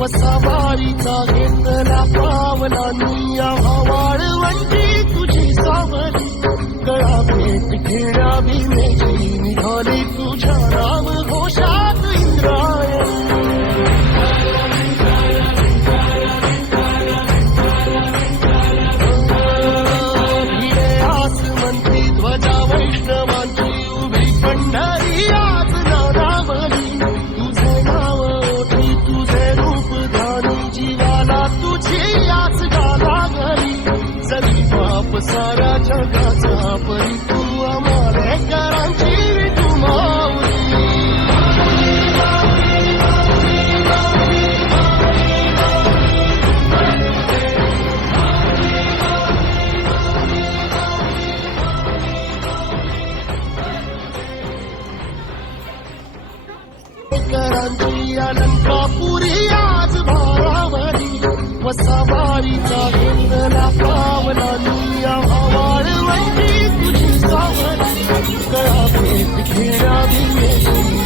वसावारीचा घेतला पावला निया वाळवंटी तुझी सावली गळा भेट घेण्या भीमेची निघाली तुझ्या नाम घोषात इंद्रायणी भिडे आसमंती ध्वजा वैष्णवांची उभी पंढरी आज नादावली तुझे नाव ओठी तुझे रूप ध्यानी जीवाला तुझी आज गाला घरी जरी बाप साऱ्या जगाचा परी तू आम्हालेकरांची तू माऊली करांची अलंकापुरी आज भारावरी वसावारीचा घेतला पावला निया वाळवंटी तुझी सावली गळा भेट घेण्या भीमेची